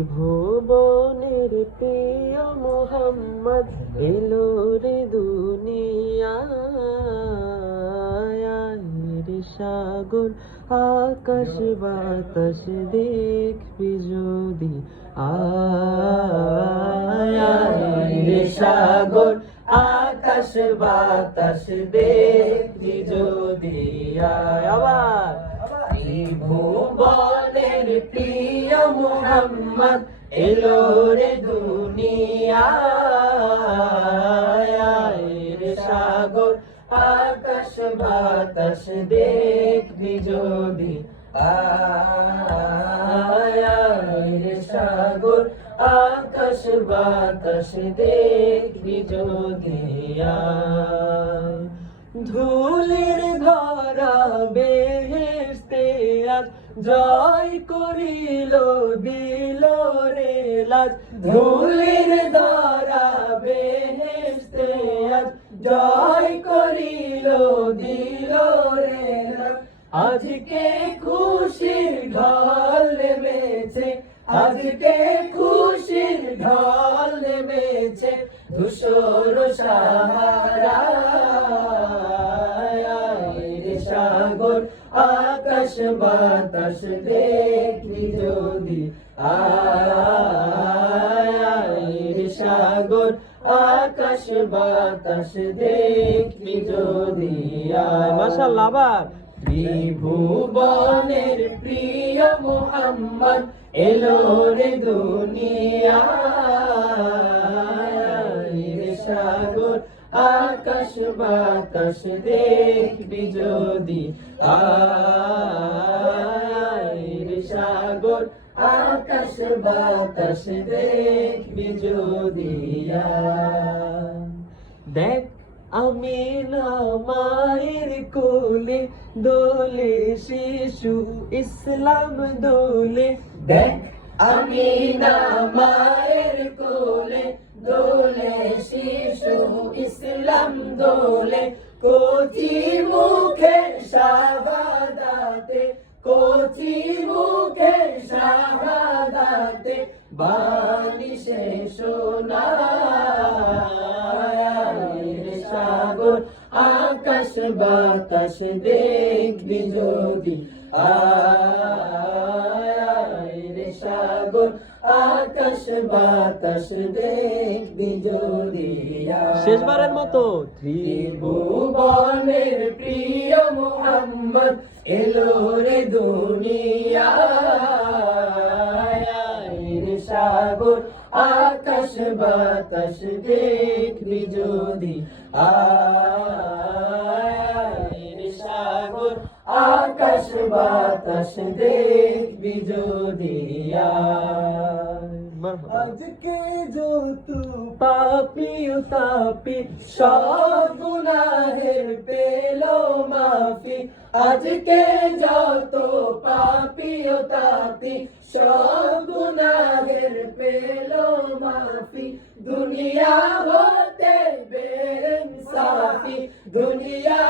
ত্রিভুবনের প্রিয় মোহাম্মদ এলো রে দুনিয়ায় সাগর আকাশ বাতাস দেখবি যদি আয় সাগর আকাশ বাতাস দেখবি যদি আবার ত্রিভুবনের প্রিয় মোহাম্মদ এলো রে দুনিয়ায় সাগর আকাশ বাতাস দেখবি যদি আয় সাগর আকাশ বাতাস দেখবি যদি ধুলির ধরা বেহেশতে আজ জয় করিল দিল রে লাজ ধুলির ধরা বেহেশতে আজ জয় করিল দিল রে লাজ আজকে খুশির ঢল নেমেছে আজকে খুশির ঢল নেমেছে ধূসর সাহারা সাগর আকাশ বাতাস দেখবি যদি আয় সাগর আকাশ বাতাস দেখবি যদি আয় মাশাআল্লাহ আবার ত্রিভুবনের প্রিয় মোহাম্মদ এলো রে দুনিয়ায় সাগর আকাশ বাতাস দেখবি যদি আয় সাগর আকাশ বাতাস দেখবি যদি দেখ আমি না মায়ের কোলে দোলে শিশু ইসলাম দোলে দেখ আমি না মায়ের কোলে দোলে শিশু ইসলাম দোলে কচি মুখের শাহাদাতে কচি মুখের শাহাদাতে বাণী সে শোনায় সাগর আকাশ বাতাস দেখবি যদি আয় সাগর আকাশ বাতাস দেখবি যদি শেষবারের মতো ত্রিভুবনের প্রিয় মোহাম্মদ এলো রে দুনিয়ায় সাগর আকাশ বাতাস দেখবি যদি আয় সাগর আকাশ বাতাস দেখবি যদি আজকে যত পাপি তাপি সব গুনাহের পেল মাফি আজকে যত পাপি তাপি সব গুনাহের পেল মাফি দুনিয়া হতে বেইনসাফি দুনিয়া